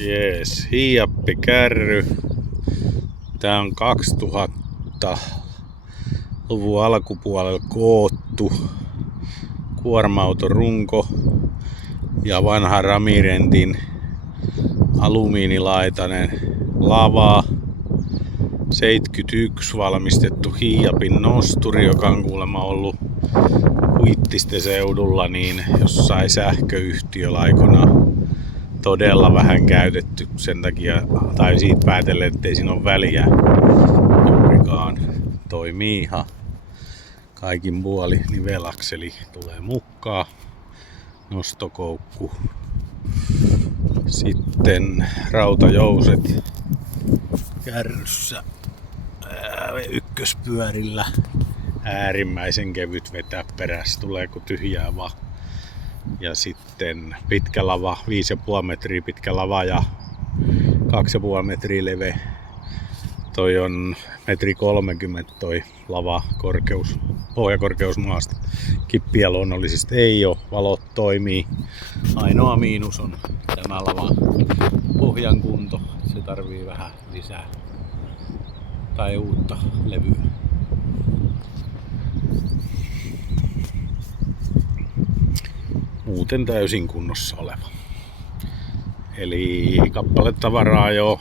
Jees, hiiappikärry. Tää on 2000-luvun alkupuolella koottu kuorma-autorunko ja vanha Ramirentin alumiinilaitainen lava. 71 valmistettu Hiiapin nosturi, joka on kuulemma ollut Huittisten seudulla niin jossain sähköyhtiöllä aikoinaan todella vähän käytetty sen takia, tai siitä päätellen, ettei siinä ole väliä juurikaan. Toimii ihan kaikin puoli. Nivelakseli tulee mukaan. Nostokoukku. Sitten rautajouset kärryssä ykköspyörillä. Äärimmäisen kevyt vetää perässä, tulee kun tyhjää vaan. Ja sitten pitkä lava, 5,5 metriä pitkä lava ja 2,5 metriä leve. Toi on 1,30 metriä toi lava korkeus, pohjakorkeus maasta. Kippiä luonnollisesti ei ole, valot toimii. Ainoa miinus on tämä lavan pohjan kunto. Se tarvii vähän lisää tai uutta levyä. Muuten täysin kunnossa oleva. Eli kappaletavaraa jo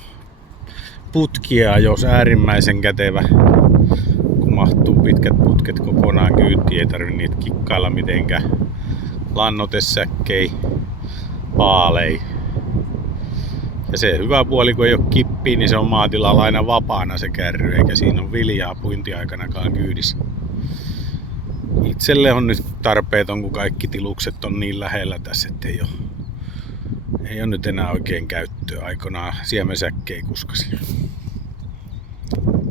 putkia, jos äärimmäisen kätevä. Kun mahtuu pitkät putket kokonaan kyytiin, ei tarvitse niitä kikkailla mitenkään. Lannoitesäkkei, paalei. Ja se hyvä puoli, kun ei ole kippiä, niin se on maatilalla aina vapaana se kärry, eikä siinä ole viljaa puintiaikanakaan kyydissä. Itselle on nyt tarpeeton, kun kaikki tilukset on niin lähellä tässä, että ei ole nyt enää oikein käyttöä. Aikanaan siemensäkkejä kuskasin.